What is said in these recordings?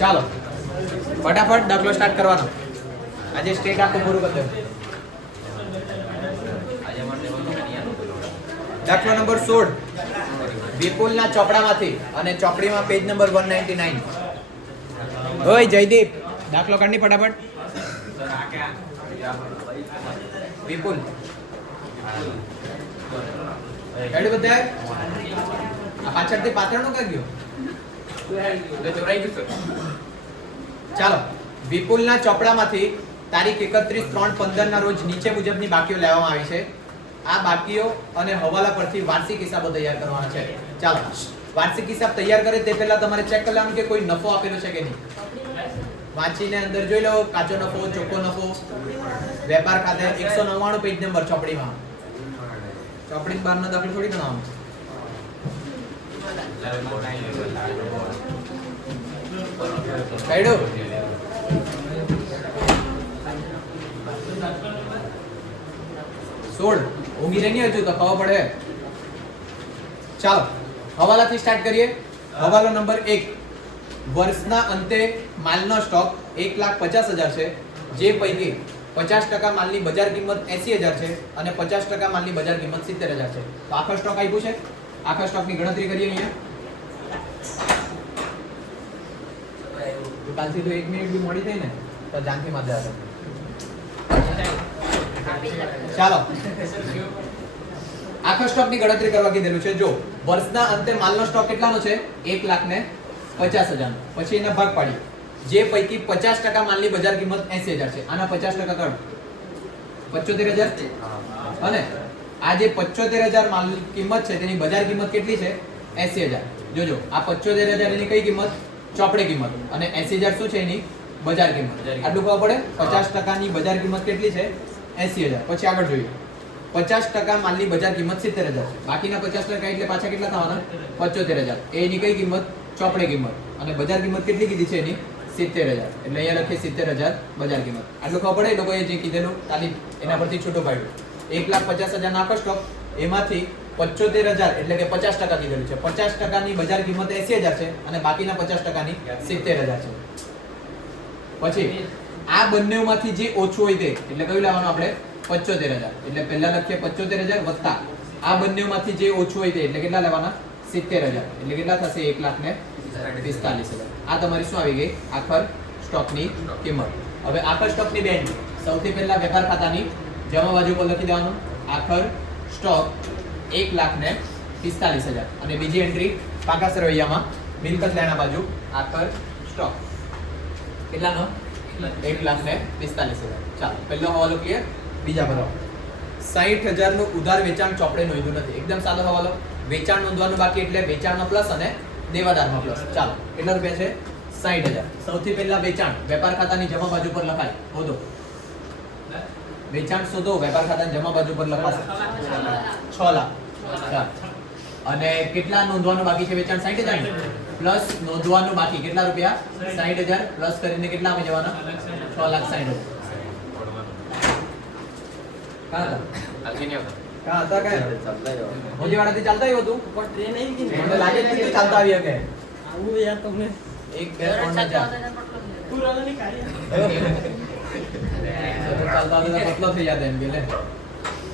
ચાલો ફટાફટ દાખલો સ્ટાર્ટ કરવાનો. આજે સ્ટેટ આખું પૂરું કરી દેવું. દાખલો નંબર 16 વિપુલના ચોપડામાંથી અને ચોપડીમાં પેજ નંબર 199. ઓય જયદીપ દાખલો કાઢની ફટાફટ. વિપુલ કાઢી બધા આ પાછળથી પાછળનું કા ગયો ચોરાઈ ગયું. ચાલો વિપુલના ચોપડામાંથી તારીખ 31/3/15 ના રોજ નીચે મુજબની બાકીઓ લેવામાં આવી છે. આ બાકીઓ અને હવાલા પરથી વાર્ષિક હિસાબો તૈયાર કરવાના છે. ચાલો વાર્ષિક હિસાબ તૈયાર કરે તે પહેલા તમારે ચેક કરી લેવાનું કે કોઈ નફો આપેલો છે કે નહીં. વાંચીને અંદર જોઈ લો કાચો નફો, ચોખ્ખો નફો, વેપાર ખાતે 199 પેજ નંબર ચોપડીમાં. ચોપડી બહારનો દાખલો થોડી ગણવાનો. કાઢો સોળ ઊંઘી રહી હજુ તો ખબર પડે. ચાલો હવાલાથી સ્ટાર્ટ કરીએ. હવાલો નંબર 1 વર્ષના અંતે માલનો સ્ટોક 1,50,000 છે, જે પૈકી 50% માલની બજાર કિંમત 80,000 છે અને 50% માલની બજાર કિંમત 70,000 છે. તો આખો સ્ટોક આપ્યું છે. આખા સ્ટોકની ગણતરી કરીએ અહીંયા. કાલથી તો 1 મિનિટ બી મોડી થઈ ને તો જાનથી માથે આવે. ચાલો આખા સ્ટોકની ગણતરી કરવા કીધેલું છે. જો વર્ષના અંતે માલનો સ્ટોક કેટલાનો છે 1,50,000. પછી એના ભાગ પાડી, જે પૈકી 50% માલની બજાર કિંમત 80,000 છે. આના 50% કર 75,000 અને આ જે 75,000 માલની કિંમત છે તેની બજાર કિંમત કેટલી છે 80,000. જોજો આ 75,000 એની કઈ કિંમત ચોપડે કિંમત અને 80,000 શું છે એની બજાર કિંમત. આટલું ખબર પડે. 50% ની બજાર કિંમત કેટલી છે 80,000. પછી આગળ જોઈએ 50% માલની બજાર કિંમત 70,000 છે. બાકીના 50% એટલે પાછા કેટલા થવાના 75,000. એની કઈ કિંમત ચોપડે કિંમત અને બજાર કિંમત કેટલી કીધી છે એની 70,000. એટલે અહીંયા લખીએ 70,000 બજાર કિંમત. આટલું ખબર પડે. લોકોએ જે કીધેલું તાલી એના પરથી છૂટો પાડ્યો. 1,50,000 ના આખો સ્ટોક એમાંથી 75,000 એટલે કે 50% કીધેલું છે. 50% ની બજાર કિંમત 80,000 છે અને બાકીના 50% ની 70,000 છે. પછી આ બંનેમાંથી જે ઓછું હોય તે એટલે કયું લેવાનું આપણે 75,000. એટલે પહેલા લખીએ 75,000 વત્તા આ બંનેમાંથી જે ઓછું હોય તે એટલે કેટલા લેવાના 70,000. એટલે કેટલા થશે 1,45,000. આ તમારી શું આવી ગઈ આખર સ્ટોકની કિંમત. હવે આખર સ્ટોકની બે એન્ટ્રી. સૌથી પહેલા વેપાર ખાતાની જમા બાજુ પર લખી દેવાનું આખર સ્ટોક 1,45,000 અને બીજી એન્ટ્રી પાકા સરવૈયામાં મિલકત લેણા બાજુ આખર સ્ટોક કેટલાનો 1,45,000. ચાલો પહેલો હવાલો ક્લિયર. બીજા પર 60,000 નું ઉધાર વેચાણ ચોપડે નોંધ્યું નથી. એકદમ સાદો હવાલો. વેચાણ નોંધવાનું બાકી એટલે વેચાણમાં પ્લસ અને દેવાદારમાં પ્લસ. ચાલો કેટલા રૂપિયા છે 60,000. સૌથી પહેલા વેચાણ વેપાર ખાતાની જમા બાજુ પર લખાય. શોધો વેચાણ શોધો. વેપાર ખાતાની જમા બાજુ પર લખાશે 6 લાખ. અને કેટલા નોંધવાનું બાકી છે વેચાણ 60,000 પ્લસ નોંધવાનું બાકી કેટલા રૂપિયા 60,000 પ્લસ કરીને કેટલા આવી જવાના 6,60,000. ચાલતા આવ્યો તું પણ ટ્રેન આવી ગઈ. મને લાગે છે તું ચાલતા આવી શકે. આવું યાર તમને એક બે ત્રણ તું રવાની કાર્ય ચાલતા તો પતલો થઈ જાતે એમ કે લે.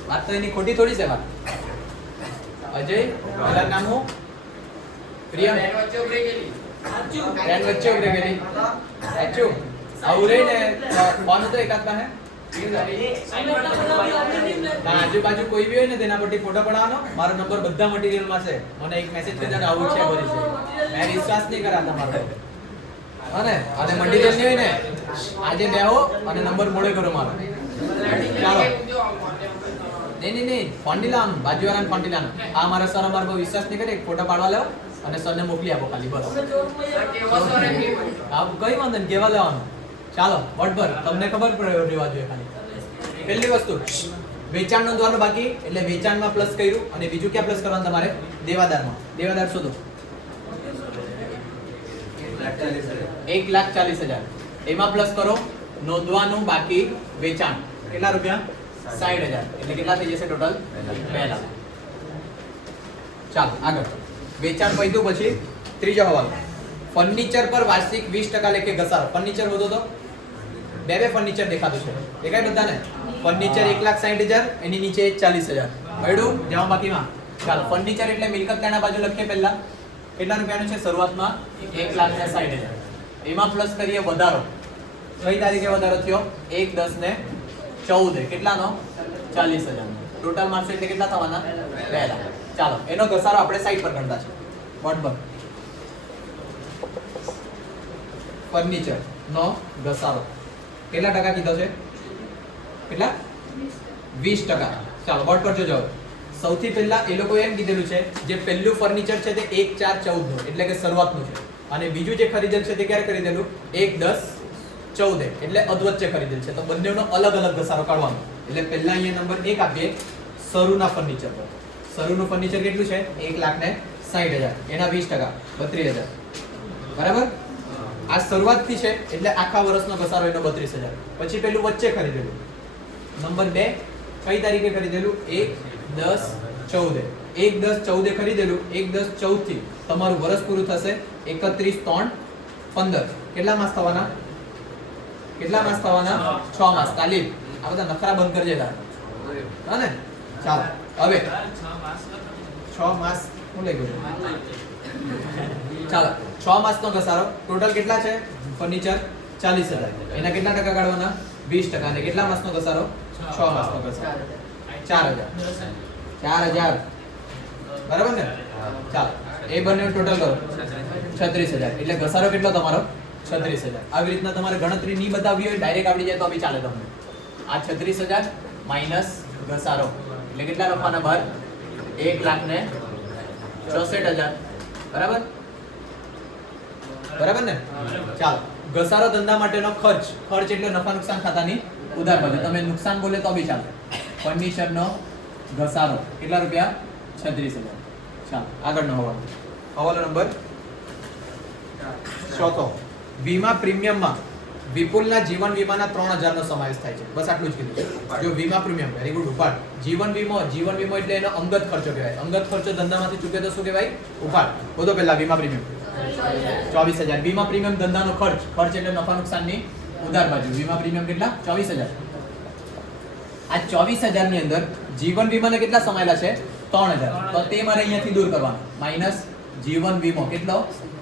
વાત તો એની ખોટી થોડી છે વાત. અજય પેલા નામ હું પ્રિયમ ટ્રેન વચ્ચે ઉભરી ગયેલી. સાચું આવું રહી ને કોણ હતો એકાદમાં હે આજુબાજુ કોઈ બી હોય ને તેના પરથી ફોટો પડાવવાનો. મારો નંબર બધા મટીરીયલમાં છે. મને એક મેસેજ કરી દેજો આવું છે બધી છે. મેં વિશ્વાસ નહીં કરા તમારો અને અને મટીરીયલ નહીં હોય ને આજે બેહો અને નંબર મોડે કરો મારો. ચાલો નહીં ફોન્ડી લાવવાનું બાજુવાળાને ફોન્ડી લાવવાનું. આ મારા સર અમારા પર વિશ્વાસ નહીં કરે. ફોટો પાડવા લેવો અને સરને મોકલી આપો ખાલી બસ. કઈ વાંધો નહીં કેવા લેવાનું. ચાલો વટભર તમને ખબર પડે રહેવા જોઈએ ખાલી. પહેલી વસ્તુ વેચાણ નોંધવાનું બાકી એટલે વેચાણમાં પ્લસ કર્યું અને બીજું ક્યાં પ્લસ કરવાનું તમારે દેવાદારમાં. દેવાદાર શોધો 1,40,000. એમાં પ્લસ કરો નોંધવાનું બાકી વેચાણ કેટલા રૂપિયા 60,000. એટલે કેટલા થઈ જશે ટોટલ 2 લાખ. ચાલો આગળ વેચાણ પૈતું પછી ત્રીજો હવાલો ફર્નિચર પર વાર્ષિક 20% લેખે ઘસારો. ફર્નિચર હોતો તો બે ફર્નિચર દેખાતું છે દેખાય બધાને. ફર્નિચર 1,60,000 એની નીચે 40,000 પડ્યું જવા બાકીમાં. ચાલો ફર્નિચર એટલે મિલકત કાના બાજુ લખીએ પહેલા કેટલા રૂપિયાનું છે શરૂઆતમાં 1,60,000. એમાં પ્લસ કરીએ વધારો. કઈ તારીખે વધારો થયો 1/10/14 કેટલાનો 40,000. ટોટલ મારશો એટલે કેટલા થવાના 2 લાખ. ચાલો એનો ઘસારો આપણે સાઈડ પર ગણતા છે. બરાબર ફર્નિચર નો ઘસારો કેટલા ટકા કીધો છે કેટલા 20%. ચાલો વોટ કરજો જાવ. સૌથી પહેલા એ લોકો એમ કીધેલું છે જે પહેલું ફર્નિચર છે તે 1/4/14 નું એટલે કે શરૂઆતનું છે અને બીજું જે ખરીદેલ છે તે ક્યારે ખરીદેલું 1/10/14 એટલે અધવચ્ચે ખરીદેલ છે. તો બંનેનો અલગ અલગ ઘસારો કાઢવાનો. એટલે પહેલા અહીંયા નંબર 1 આપીએ શરૂના ફર્નિચર પર. શરૂનું ફર્નિચર કેટલું છે 1,60,000 એના 20% 32,000 બરાબર. આ શરૂઆતથી છે એટલે આખા વર્ષનો ઘસારો એનો 32,000. પછી પેલું વચ્ચે ખરીદેલું નંબર 2 કઈ તારીખે ખરીદેલું 1/10/14 1/10/14 ખરીદેલું 1/10/14 થી તમારું વર્ષ પૂરું થશે 31/3/15 કેટલા માસ થવાના 6 માસ. તાલીમ આ બધા નખરા બંધ કરજે તાર હા ને. ચાલો હવે 6 માસ હું લઈ ગયો. ચાલો 6 માસનો ઘસારો ટોટલ કેટલા છે ફર્નિચર 40,000 એના કેટલા ટકા કાઢવાના 20% અને કેટલા માસનો ઘસારો 6 માસનો ઘસારો 4,000 બરાબર ને. ચાલો એ બંને ટોટલ કરો 36,000 એટલે ઘસારો કેટલો તમારો 36,000. આવી રીતના તમારે ગણતરી નહીં બતાવવી હોય ડાયરેક્ટ આવડી જાય તો બી ચાલે તમને. આ 36,000 માઈનસ ઘસારો એટલે કેટલા લખવાના બહાર 1,64,000 બરાબર બરાબર ને. ચાલો ઘસારો ધંધા માટેનો ખર્ચ એટલે નફા નુકસાન ખાતાની ઉધાર બાજુ. તમે નુકસાન બોલે તો બી ચાલે. ફર્નિચરનો ઘસારો કેટલા રૂપિયા 36,000. ચાલો આગળનો હવાલો નંબર 4. વીમા પ્રીમિયમમાં વિપુલના જીવન વીમાના 3,000 નો સમાવેશ થાય છે. બસ આટલું જ કીધું. જો વીમા પ્રીમિયમ વેરી ગુડ ઉપાડ. જીવન વીમો એટલે એનો અંગત ખર્ચો કહેવાય. અંગત ખર્ચો ધંધામાંથી ચૂકે તો શું કહેવાય ઉપાડ. બધો પહેલા વીમા પ્રીમિયમ 24,000. વીમા પ્રીમિયમ ધંધાનો ખર્ચ એટલે નફા નુકસાનની ઉધાર બાજુ. વીમા પ્રીમિયમ કેટલા 24,000. આ 24,000 ની અંદર જીવન વીમાને કેટલા સમાયેલા છે 3,000. તો તે મારે અહીંયાથી દૂર કરવાનો. માઈનસ જીવન વીમો કેટલો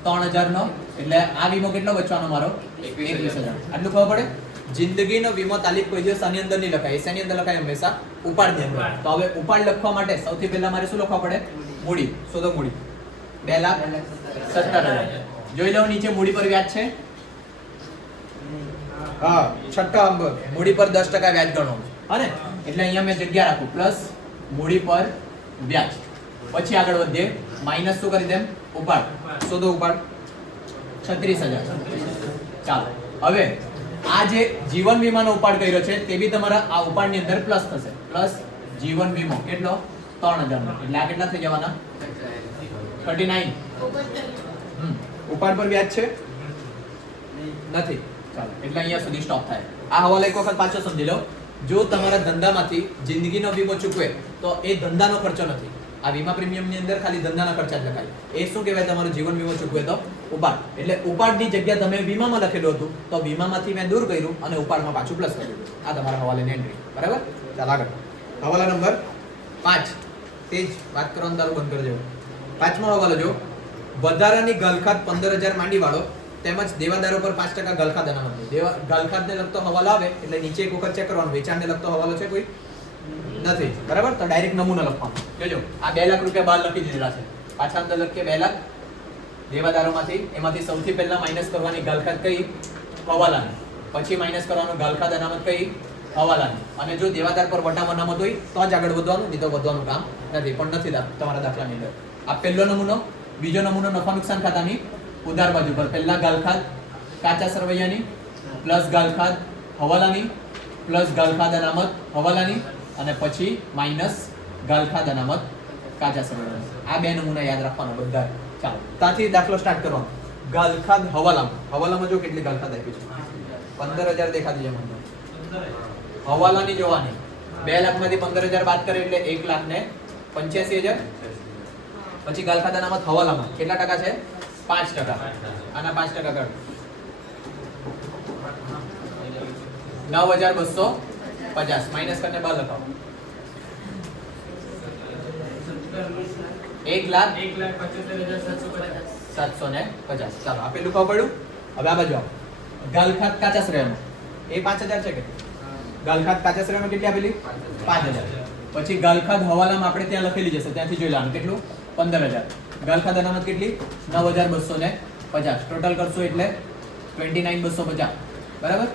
3,000 નો એટલે આ વીમો કેટલો બચવાનો મારો 21,000. આટલું ખબર પડે. જિંદગીનો વીમો તાલીફ કોઈ દિવસ આની અંદર નહીં લખાય. એની અંદર લખાય હંમેશા ઉપાડની અંદર. તો હવે ઉપાડ લખવા માટે સૌથી પહેલા મારે શું લખવા પડે મૂડી. શોધો મૂડી 2,70,000. જોઈ લો નીચે મૂડી પર વ્યાજ છે. હા છઠ્ઠો નંબર મૂડી પર 10% વ્યાજ ગણો અને એટલે અહીંયા મેં જગ્યા રાખું પ્લસ મૂડી પર વ્યાજ. પછી આગળ વધીએ માઈનસ શું કરી દેમ ઉપાડ. શોધો ઉપાડ 36,000. ચાલો હવે આ જે જીવન વીમાનો ઉપાડ કર્યો છે તે બી તમારા આ ઉપાડની અંદર પ્લસ થશે. પ્લસ જીવન વીમો કેટલો 3,000 નો એટલે આ કેટલા થઈ જવાના 39. ઉપાડ પર વ્યાજ છે નથી. ચાલો એટલે અહીંયા સુધી સ્ટોપ થાય. આ હવાલો એક વખત પાછો સમજી લો. જો તમારા ધંધામાંથી જિંદગીનો વીમો ચૂકવે તો એ ધંધાનો ખર્ચો નથી. આ વીમા પ્રીમિયમની અંદર ખાલી ધંધાના ખર્ચા જ લખાય. એ શું કહેવાય તમારો જીવન વીમો ચૂકવે તો ઉપાડ. એટલે ઉપાડની જગ્યા તમે વીમામાં લખેલું હતું તો વીમામાંથી મેં દૂર કર્યું અને ઉપાડમાં પાછું પ્લસ કર્યું. આ તમારા હવાલાની એન્ટ્રી બરાબર. ચાલ આગળ હવાલા નંબર 5. તેજ વાત કરવાનું તારું બંધ કરી દેવું. 5મો હવાલો જો વધારાની ગલખાત 15,000 માંડી વાળો તેમજ દેવાદારો પર 5% ગલખાત અનામત. ગલખાતને લગતો હવાલો આવે એટલે નીચે એક વખત ચેક કરવાનું. વેચાણને લગતો હવાલો છે કોઈ નથી બરાબર. તો ડાયરેક્ટ નમૂનો લખવાનો. જોજો આ 2 લાખ રૂપિયા બહાર લખી દીધેલા છે. પાછા અંદર લખીએ 2 લાખ દેવાદારોમાંથી. એમાંથી સૌથી પહેલા માઈનસ કરવાની ગલખાત કઈ હવાલાની. પછી માઈનસ કરવાનું ગલખાત અનામત કઈ હવાલાની. અને જો દેવાદાર પર વટામ અનામત હોય તો જ આગળ વધવાનું, નહીં તો વધવાનું કામ નથી. પણ નથી તમારા દાખલાની અંદર. આ પહેલો નમૂનો. બીજો નમૂનો નફા નુકસાન ખાતાની ઉધાર બાજુ પર પહેલા ગલખાત કાચા સરવૈયાની પ્લસ ગલખાત હવાલાની પ્લસ ગલખાત અનામત હવાલાની અને પછી માઈનસ ગલખાત અનામત કાચા સરવૈયાની. આ 2 નમૂના યાદ રાખવાના બધા. ચાલો ત્યાંથી દાખલો સ્ટાર્ટ કરવાનો. ગલખાત હવાલામાં જો કેટલી ગલખાત આપી છે 15,000 દેખાતી છે મને. હવાલાની જોવાની 2 લાખમાંથી 15,000 બાદ કરે એટલે 1,85,000. પછી ગલખાત અનામત હવાલામાં કેટલા ટકા છે 5%. આના 5% કાઢો. 9250 માઇનસ કરીને 12 લખાવો. 1,75,750. ચાલો આપેલું ખાવ પડ્યું. હવે આ બાજુ આવો. ગાલખાત કાચા શ્રેયમાં એ 5000 છે કે ગાલખાત કાચા શ્રેયમાં કેટલી આપેલી 5000. પછી ગાલખાત હવાલામાં આપણે ત્યાં લખેલી જશે ત્યાંથી જોઈ લેવાનું કેટલું 15000. ગાલખાત અનામત કેટલી 9250. ટોટલ કરશો એટલે 29250 બરાબર.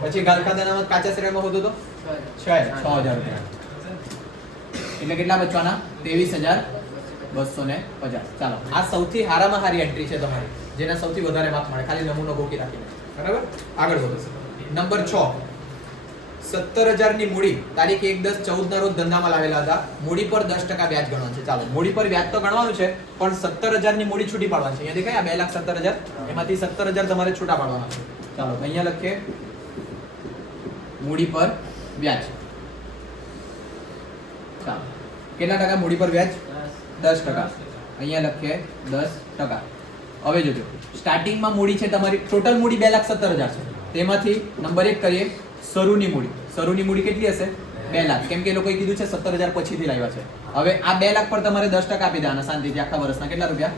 પછી ગાલખાત અનામત કાચા શ્રેયમાં હોતો તો 6000 રૂપિયા એટલે કેટલા બચવાના 23250. ચાલો આ સૌથી હારામાં હારી એન્ટ્રી છે તમારી જેના સૌથી વધારે માર્ક મળે ખાલી નમૂનો ગોકી રાખીને બરાબર. આગળ વધો. નંબર 6 17,000 ની મૂડી તારીખ 1/10/14 ના રોજ ધંધામાં લાવેલા હતા. મૂડી પર 10% વ્યાજ ગણવાનું છે. ચાલો મૂડી પર વ્યાજ તો ગણવાનું છે પણ 17,000 ની મૂડી છૂટી પાડવાની છે. અહીંયા દેખાય આ 2,17,000 એમાંથી 17,000 તમારે છૂટા પાડવાના છે. ચાલો અહીંયા લખીએ મૂડી પર વ્યાજ. ચાલો કેટલા ટકા મૂડી પર વ્યાજ 10%. અહીંયા લખીએ 10%. હવે જોજો સ્ટાર્ટિંગમાં મૂડી છે તમારી ટોટલ મૂડી 2,17,000 છે. તેમાંથી નંબર 1 કરીએ શરૂની મૂડી. શરૂની મૂડી કેટલી હશે 2 લાખ કેમ કે એ લોકોએ કીધું છે 17,000 પછીથી લાવ્યા છે. હવે આ 2 લાખ પર તમારે 10% આપી દેવાના શાંતિથી આખા વર્ષના કેટલા રૂપિયા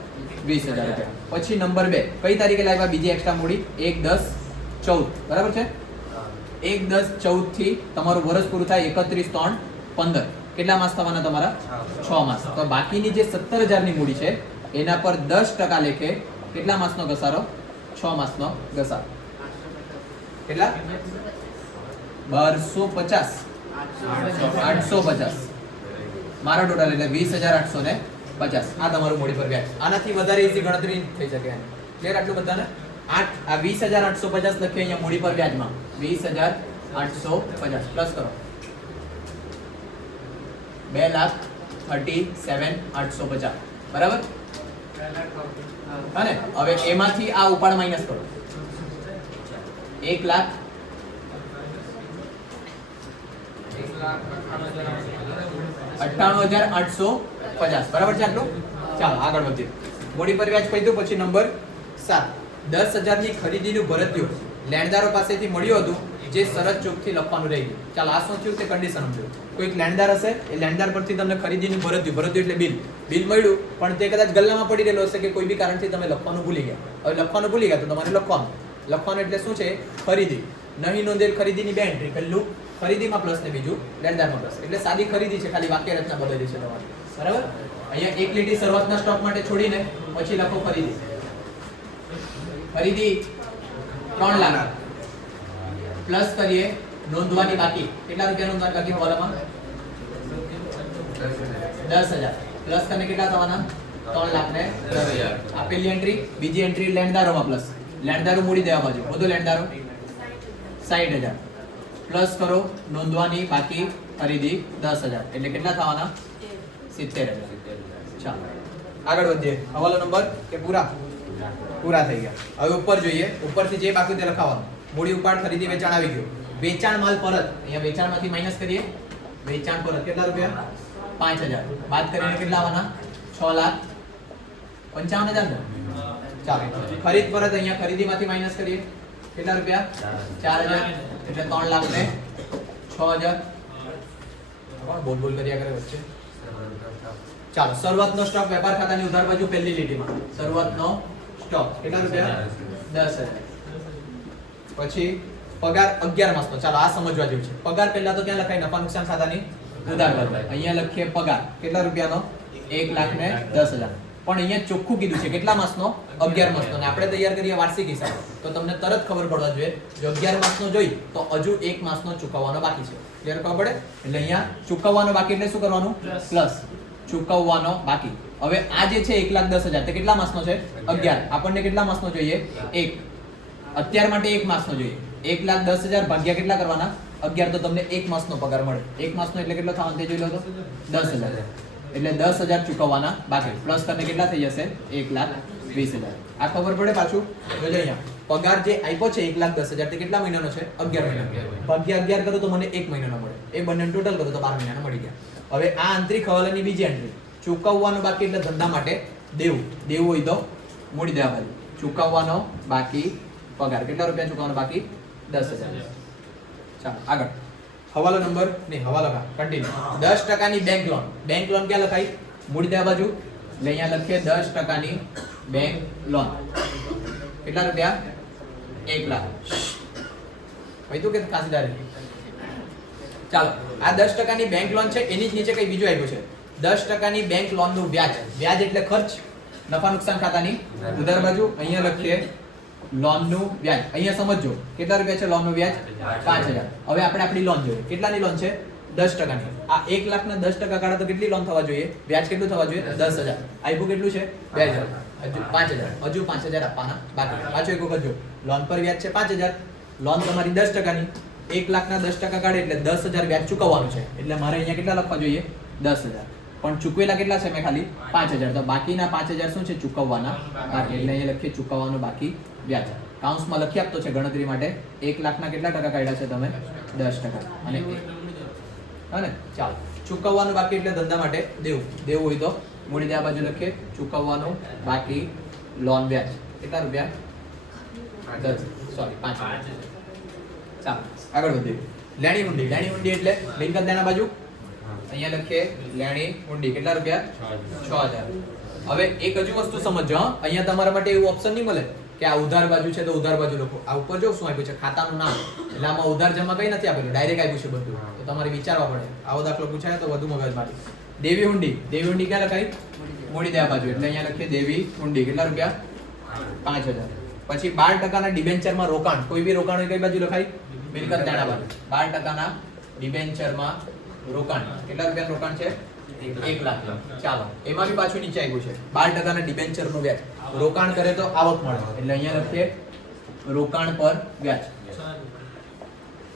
20,000 રૂપિયા. પછી નંબર 2 કઈ તારીખે લાવ્યા બીજી એક્સ્ટ્રા મૂડી 1/10/14 બરાબર છે. 1/10/14 થી તમારું વર્ષ પૂરું થાય 31/3/15 કેટલા માસ થવાના તમારા 6 માસ. તો બાકીની જે 17,000 ની મૂડી છે એના પર 10% લેખે કેટલા માસનો ઘસારો 6 માસનો ઘસારો કેટલા 1250 850 મારા ટોટલ એટલે 20,850. આ તમારું મૂડી પર વ્યાજ. આનાથી વધારે ઈઝી ગણતરી થઈ શકે. ક્લિયર આટલું બધાને 8 આ 20,850 લખીએ અહીંયા મૂડી પર વ્યાજમાં 20,850 પ્લસ કરો 2,37,850 બરાબર. અને હવે એમાંથી આ ઉપાડ માઈનસ કરો 1,98,850 બરાબર છે આટલું. ચાલો આગળ વધીએ. મૂડી પર વ્યાજ પૈતું. પછી નંબર 7 10,000 ની ખરીદીનું ભરતીયું લેણદારો પાસેથી મળ્યું હતું જે શરત ચોકથી લખવાનું રહી ગયું. ચાલો આ શું થયું તે કન્ડિશન સમજો. કોઈક લેણદાર હશે એ લેણદાર પરથી તમને ખરીદીનું ભરતીયું એટલે બિલ મળ્યું પણ તે કદાચ ગલ્લામાં પડી રહેલો હશે કે કોઈ બી કારણથી તમે લખવાનું ભૂલી ગયા. હવે લખવાનું ભૂલી ગયા તો તમારે લખવાનું એટલે શું છે ખરીદી. નહીં નોંધેલ ખરીદીની 2 એન્ટ્રી પહેલું ખરીદીમાં પ્લસ ને બીજું લેણદારમાં પ્લસ એટલે સાદી ખરીદી છે ખાલી વાક્ય રચના બદલી છે તમારી બરાબર. અહીંયા એક લીટી શરૂઆતના સ્ટોક માટે છોડીને પછી લખો ખરીદી 3 લાખ પ્લસ કરીએ નોંધવાની બાકી કેટલા રૂપિયા નોંધવાની બાકી હવાલામાં 10,000 પ્લસ કરીને કેટલા થવાના 3 લાખ ને 10,000. આપેલી એન્ટ્રી. બીજી એન્ટ્રી લેણદારોમાં પ્લસ લેણદારો મૂડી દેવા બાજુ બધું લેણદારો 60,000 પ્લસ કરો નોંધવાની બાકી ખરીદી 10,000 એટલે કેટલા થવાના 70,000. ચાલો આગળ વધીએ. હવાલો નંબર કે પૂરા થઈ ગયા. હવે ઉપર જોઈએ. ઉપરથી જે બાકી તે લખાવાનું. મૂડી ઉપાડ ખરીદી વેચાણ આવી ગયું. વેચાણ માલ પરત અહીંયા વેચાણમાંથી માઈનસ કરીએ. વેચાણ પરત કેટલા રૂપિયા 5,000 બાદ કરીને કેટલા આવવાના 6,55,000 ને. ચાલો ખરીદ પરત અહીંયા ખરીદીમાંથી માઈનસ કરીએ કેટલા રૂપિયા 4,000 એટલે 3 લાખ ને 6,000. કોણ બોલ કર્યા કરે વચ્ચે. ચાલો શરૂઆતનો સ્ટોક વેપાર ખાતાની ઉધાર બાજુ પહેલી લીટીમાં શરૂઆતનો સ્ટોક કેટલા રૂપિયા 10,000. પછી પગાર 11 માસનો. ચાલો આ સમજવા જેવું છે. પગાર પહેલા તો ક્યાં લખાય નફા નુકસાન ખાતાની ઉધાર બાજુ. અહીંયા લખીએ પગાર કેટલા રૂપિયાનો 1,10,000 પણ અહીંયા ચોખ્ખું કીધું છે કેટલા માસનો 11 માસનો. અને આપણે તૈયાર કરીએ વાર્ષિક હિસાબ તો તમને તરત ખબર પડવા જોઈએ જો 11 માસનો જોઈ તો હજુ 1 માસનો ચૂકવવાનો બાકી છે. ક્લિયર ખબર પડે. એટલે અહીંયા ચૂકવવાનો બાકી એટલે શું કરવાનું પ્લસ ચૂકવવાનો બાકી. હવે આ જે છે 1,10,000 તે કેટલા માસનો છે 11. આપણને કેટલા માસનો જોઈએ 1. અત્યાર માટે 1 માસનો જોઈએ. 1,10,000 ભાગ્યા કેટલા કરવાના 11 તો તમને 1 માસનો પગાર મળે. 1 માસનો એટલે કેટલો થવાનો તે જોઈ લો તો 10,000 એટલે 10,000 ચૂકવવાના બાકી પ્લસ કરીને કેટલા થઈ જશે 1,20,000. આ ખબર પડે. પાછું જોજો અહીંયા પગાર જે આપ્યો છે 1,10,000 તે કેટલા મહિનાનો છે 11 મહિનાનો. ભાગ્યા 11 કરો તો મને 1 મહિનાનો મળે. એ બંને ટોટલ કરો તો 12 મહિનાના મળી ગયા. હવે આ આંતરિક હવાલાની બીજી એન્ટ્રી ચૂકવવાનું બાકી એટલે ધંધા માટે દેવું હોય તો મૂડી દેવા બાજુ ચૂકવવાનો બાકી પગાર. કેટલા રૂપિયા ચૂકવવાનો બાકી? 10,000. ચાલો આગળ. હવાલો નંબર નહીં, હવાલો continue. 10% bank loan. Bank loan ક્યાં લખાય? મૂડી દેવા બાજુ. એટલે અહીંયા લખીએ 10% બેંક લોન. કેટલા રૂપિયા? 1 લાખ. ભાઈ તું કે ખાસીદાર. ચાલો આ 10% બેંક લોન છે, એની જ નીચે કઈ બીજું આવ્યું છે. 10% બેંક લોન નું વ્યાજ. વ્યાજ એટલે ખર્ચ. નફા નુકસાન ખાતાની ઉધાર બાજુ. અહીંયા લખીએ લોન નું વ્યાજ. અહીંયા સમજજો કેટલા રૂપિયા છે લોન નું વ્યાજ? 5,000. હવે આપણે આપણી લોન જોઈએ. કેટલાની લોન છે? 10%ની. આ 1 લાખ ના 10% કાઢો તો કેટલી લોન થવા જોઈએ? વ્યાજ કેટલું થવા જોઈએ? 10,000. આપ્યું કેટલું છે? 2,000. હજુ 5,000. હજુ 5,000 આપવાના બાકી. પાછો એક વખત જો લોન પર વ્યાજ છે 5,000. લોન તમારી 10%ની. 1 લાખ ના 10% કાઢે એટલે 10,000 વ્યાજ ચૂકવવાનું છે. એટલે મારે અહીંયા કેટલા લખવા જોઈએ? 10,000. પણ ચૂકવેલા કેટલા છે? મેં ખાલી 5,000. તો બાકીના 5,000 શું છે? ચૂકવવાના બાકી. એટલે અહીંયા લખીએ ચૂકવવાનું બાકી વ્યાજ. કાઉન્સમાં લખી આપતો છે ગણતરી માટે. 1 લાખના કેટલા ટકા કાઢ્યા છે તમે? 10%. અને હા ચાલો ચૂકવવાનું બાકી એટલે ધંધા માટે દેવું. દેવું હોય તો મૂડી દેવા બાજુ લખીએ ચૂકવવાનું બાકી લોન વ્યાજ. કેટલા રૂપિયા? 5,000. ચાલો આગળ વધીએ. લેણી ઊંડી. લેણી ઊંડી એટલે મિલકત દેના બાજુ. અહીંયા લખીએ લેણી ઊંડી. કેટલા રૂપિયા? 6,000. હવે એક હજુ વસ્તુ સમજો. અહીંયા તમારા માટે એવું ઓપ્શન નહીં મળે કે આ ઉધાર બાજુ છે તો ઉધાર બાજુ લખો. આ ઉપર જો શું આપ્યું છે? ખાતાનું નામ. એટલે આમાં ઉધાર જમા કઈ નથી આપેલું, ડાયરેક્ટ આપ્યું છે બધું. તો તમારે વિચારવા પડે. આવો દાખલો પૂછાય તો વધુ મગજમારી. દેવી ઊંડી. દેવી ઊંડી ક્યાં લખાય? મૂડી દેવા બાજુ. એટલે અહીંયા લખીએ દેવી ઊંડી. કેટલા રૂપિયા? 5,000. પછી 12% ડિબેન્ચરમાં રોકાણ. કોઈ બી રોકાણ હોય કઈ બાજુ લખાય? મિલકત દેણા બાજુ. 12% ડિબેન્ચરમાં રોકાણ. કેટલા રૂપિયા રોકાણ છે? 1 લાખ. ચાલો એમાં બી પાછું નીચે આવ્યું છે 12% ડિબેન્ચરનું વ્યાજ. રોકાણ કરે તો આવક મળે. એટલે અહીંયા લખીએ રોકાણ પર વ્યાજ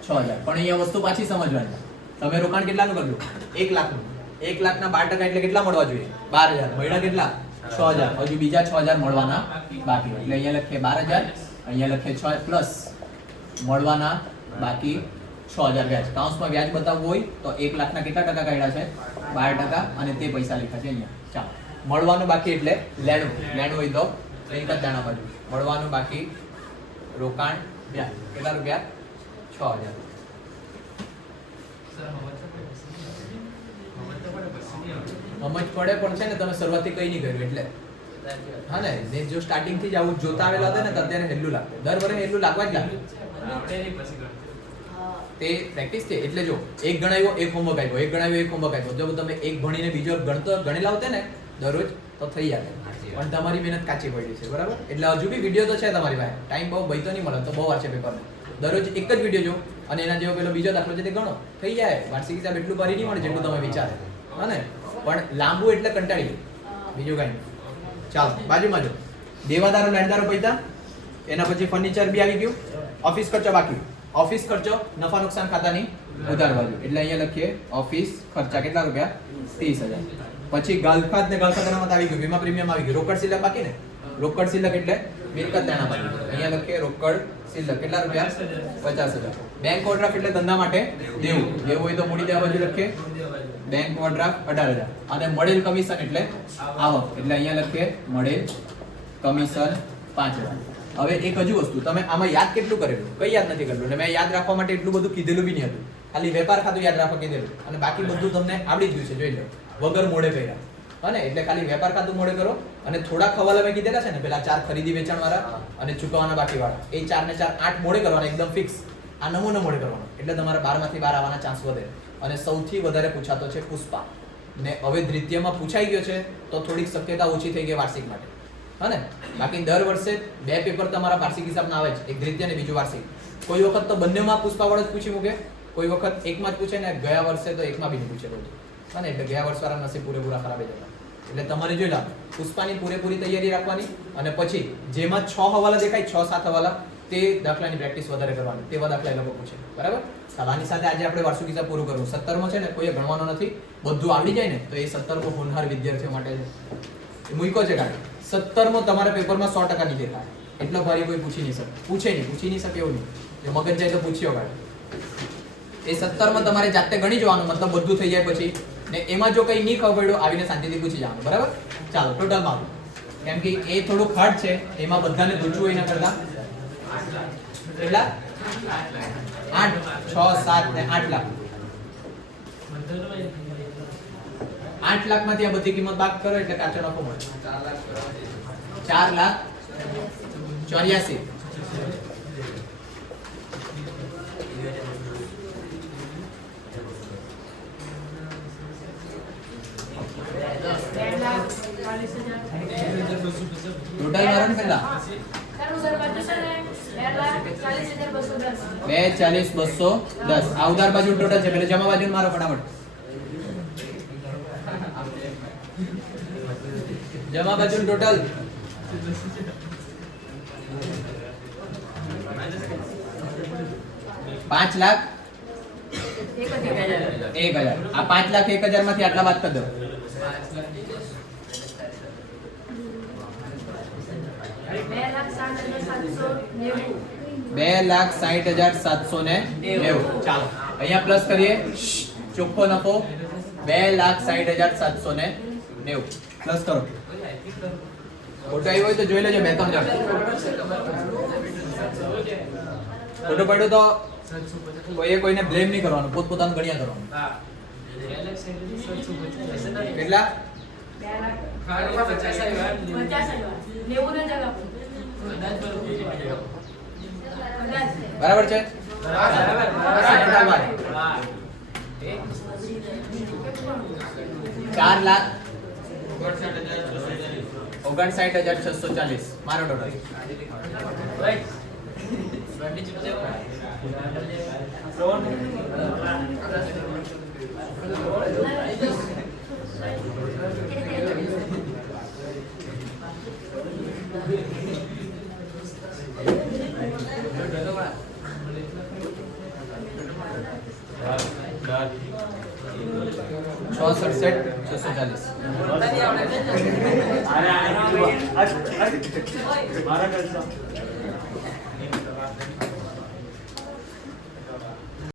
6,000. પણ અહીંયા વસ્તુ પાછી સમજવાની. તમે રોકાણ કેટલાનું કર્યું? 1 લાખનું. 1 લાખના 12% એટલે કેટલા મળવા જોઈએ? 12,000. મળ્યા કેટલા? 6,000. હજુ બીજા 6,000 મળવાના બાકી. એટલે અહીંયા લખીએ 12,000. અહીંયા લખીએ 6 પ્લસ મળવાના બાકી 6,000 વ્યાજ. કાઉન્સમાં વ્યાજ બતાવવું હોય તો 1 લાખના કેટલા ટકા કાઢ્યા છે? 12%. અને તે પૈસા લખ્યા છે અહીંયા. ચાલો મળવાનું બાકી એટલે લેણું. લેણું હોય તો મિલકત દેણા બાજુ. મળવાનું બાકી રોકાણ વ્યાજ. કેટલા રૂપિયા? 6,000. સમજ પડે પણ છે ને તમે શરૂઆતથી કઈ નહીં કર્યું એટલે. હા ને જો સ્ટાર્ટિંગ થી જ આવું જોતા આવેલા હતા ને તો અત્યારે હેલ્લું લાગતું. દર વર્ષે હેલ્લું લાગવા જ લાગે. તે પ્રેક્ટિસ છે. એટલે જો એક ગણાવ્યો એક હોમવર્ક આપ્યો, એક ગણાવ્યો એક હોમવર્ક આપ્યો. જો તમે એક ભણીને બીજો ગણેલા હોતે ને દરરોજ તો થઈ જાય. પણ તમારી મહેનત કાચી પડી છે બરાબર. એટલે હજુ બી વિડીયો તો છે તમારી પાસે. ટાઈમ બહુ બઈતો નહીં મળે તો બહુ વાર છે પેપરને. દરરોજ એક જ વિડીયો જો અને એના જેવો પેલો બીજો દાખલો છે તે ગણો થઈ જાય. વાર્ષિક હિસાબ એટલું ભરી નહીં મળે જેટલું તમે વિચારે. હા ને પણ લાંબુ એટલે કંટાળી બીજું કઈ. ચાલો બાજુમાં જો દેવાદારો લેણદારો પૈસા. એના પછી ફર્નિચર બી આવી ગયું. ઓફિસ ખર્ચો બાકી. ઓફિસ ખર્ચો નફા નુકસાન ખાતાની ઉધાર બાજુ. એટલે અહીંયા લખીએ ઓફિસ ખર્ચા. કેટલા રૂપિયા? 30,000. પછી ગાલખાત ને ગાલખાત અનામત આવી ગયું. વીમા પ્રીમિયમ આવી ગયું. રોકડ શિલ્લક બાકી ને. રોકડ શિલ્લક એટલે મિલકત દેણા બાજુ. અહીંયા લખીએ રોકડ શિલ્લક. કેટલા રૂપિયા? 50,000. બેંક ઓવરડ્રાફ્ટ એટલે ધંધા માટે દેવું. દેવું હોય તો મૂડી દેવા બાજુ લખીએ બેંક ઓવરડ્રાફ્ટ 18,000. અને મળેલ કમિશન એટલે આવક. એટલે અહીંયા લખીએ મળેલ કમિશન 5,000. હવે એક હજુ વસ્તુ તમે આમાં યાદ કેટલું કરેલું? કઈ યાદ નથી કરેલું. અને મેં યાદ રાખવા માટે એટલું બધું કીધેલું બી નહીં હતું. ખાલી વેપાર ખાતું યાદ રાખવા કીધેલું. અને બાકી બધું તમને આવડી ગયું છે. જોઈ લો વગર મોડે કર્યા. હા ને એટલે ખાલી વેપાર ખાતું મોડે કરો. અને થોડાક હવાલા મેં કીધેલા છે ને પેલા 4 ખરીદી વેચાણ વાળા અને ચૂકવવાના બાકી વાળા. એ 4 ને 4 8 મોડે કરવાના એકદમ ફિક્સ. આ નમૂનો મોડે કરવાનો. એટલે તમારા 12 માંથી 12 આવવાના ચાન્સ વધે. અને સૌથી વધારે પૂછાતો છે પુષ્પા. ને હવે દ્વિતીયમાં પૂછાઈ ગયો છે તો થોડીક શક્યતા ઓછી થઈ ગઈ વાર્ષિક માટે. હા ને બાકી દર વર્ષે 2 પેપર તમારા વાર્ષિક હિસાબના આવે છે. એક દ્વિતીય અને બીજું વાર્ષિક. કોઈ વખત તો બંનેમાં પુષ્પા વાળો જ પૂછી મૂકે. કોઈ વખત એકમાં જ પૂછે ને ગયા વર્ષે તો એકમાં બી નહીં પૂછે બધું. હા ને એટલે ગયા વર્ષ વાળા નસીબ પૂરેપૂરા ખરાબ જતા. એટલે તમારે જોઈ લો પુષ્પાની પૂરેપૂરી તૈયારી રાખવાની. અને પછી જેમાં 6 હવાલા દેખાય 6-7 હવાલા તે દાખલાની પ્રેક્ટિસ વધારે કરવાની. તેવા દાખલા એ લોકો પૂછે બરાબર. આની સાથે આજે આપણે વાર્ષિક હિસાબ પૂરું કરવું. 17મો છે ને કોઈએ ગણવાનો નથી. બધું આવડી જાય ને તો એ 17મો હોનહાર વિદ્યાર્થીઓ માટે છે. મૂકો છે કાઢે 17મો તમારા પેપરમાં 100% નીચે થાય. એટલો ભારી કોઈ પૂછી નહીં શકે. પૂછી નહીં શકે એવું નહીં. જો મગજ જાય તો પૂછ્યો કાઢે. એ 17માં તમારે જાતે ગણી જવાનું. મતલબ બધું થઈ જાય પછી ને એમાં જો કંઈ નહીં ખબર પડ્યો આવીને શાંતિથી પૂછી જવાનું બરાબર. ચાલો ટોટલ મારું કેમ કે એ થોડું ખાડ છે, એમાં બધાને દૂચવું એના કરતા કેટલા 8 6 7 ને 8 લાખ 8 લાખ માંથી આ બધી કિંમત બાદ કરો એટલે કાચો નફો મળે 4,84,000. ટોટલ મારો ને પેલા 2,40,210 આ ઉધાર બાજુ ટોટલ છે, પેલે જમા બાજુ મારો ફટાફટ જમા બાજુ ટોટલ 5,01,000. આ 5,01,000 માંથી આટલા બાદ કરી દો. 2,60,790. ચાલો અહીંયા પ્લસ કરીએ, ચોખ્ખો નફો 2,60,790 પ્લસ કરો. ખોટો આવ્યો હોય તો જોઈ લેજો, 2-3 જણ ખોટો પડ્યો તો કોઈએ કોઈને બ્લેમ નહીં કરવાનું, પોતપોતાનું ગણ્યા કરવાનું. કેટલા? બરાબર છે? 4,59,640 મારો ટોટલ. ચોસઠ સેટ 640.